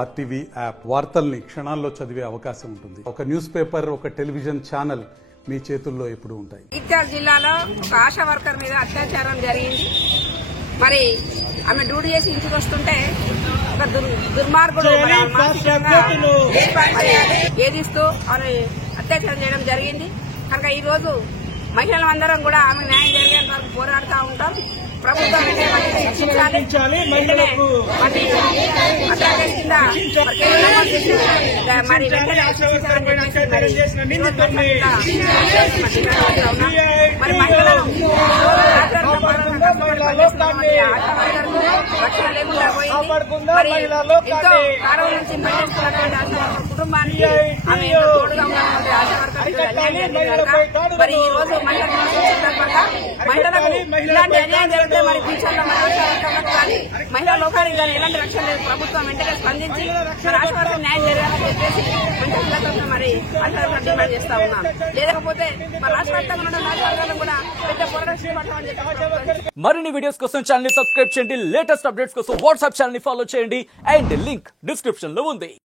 RTV app వార్తల్ని క్షణాల్లో చదివే అవకాశం ఉంటుంది. ఒక న్యూస్ పేపర్, ఒక టెలివిజన్ ఛానల్ మీ చేతుల్లో ఎప్పుడూ ఉంటాయి. జగిత్యాల జిల్లాలో ఒక ఆశా వర్కర్ మీద అత్యాచారం జరిగింది. మరి ఆమె డ్యూటీ చేసి ఇంటికి వస్తుంటే ఒక దుర్మార్గుడు ఏదిస్తూ ఆమె అత్యాచారం చేయడం జరిగింది. కనుక ఈ రోజు మహిళలందరం కూడా ఆమె న్యాయం జరిగేంత వరకు పోరాడుతూ ఉంటాం. ప్రభుత్వం మరి మహిళలను రక్షణ లేకుండా పోయింది. మరి ఎంతో కాలం నుంచి పనిచేస్తున్నటువంటి కుటుంబానికి ఆమె తోడుగా ఉన్నటువంటి ఆశా వర్కర్లు మరి ఈ రోజు మహిళలకు ఇలాంటి అన్యాయం జరిగితే మరి ఫ్యూచర్లో మన ఆశా వర్కర్లకు కానీ మహిళా లోకానికి కానీ ఎలాంటి రక్షణ లేదు. ప్రభుత్వం వెంటనే స్పందించి మరి ఆశా వర్కర్ న్యాయం జరగాలని చెప్పేసి వెంటనే మరి ఆశా వర్కర్ డిమాండ్ చేస్తా ఉన్నాం. లేకపోతే మరి రాష్ట్ర వ్యాప్తంగా ఉన్న ఆశా వర్గాలను కూడా పెద్ద పోరాటం చేపట్టామని చెప్పి మరిన్ని వీడియోస్ కోసం ఛానల్ ని సబ్స్క్రైబ్ చేయండి. లేటెస్ట్ అప్డేట్స్ కోసం వాట్సాప్ ఛానల్ ని ఫాలో చేయండి. అండ్ లింక్ డిస్క్రిప్షన్ లో ఉంది.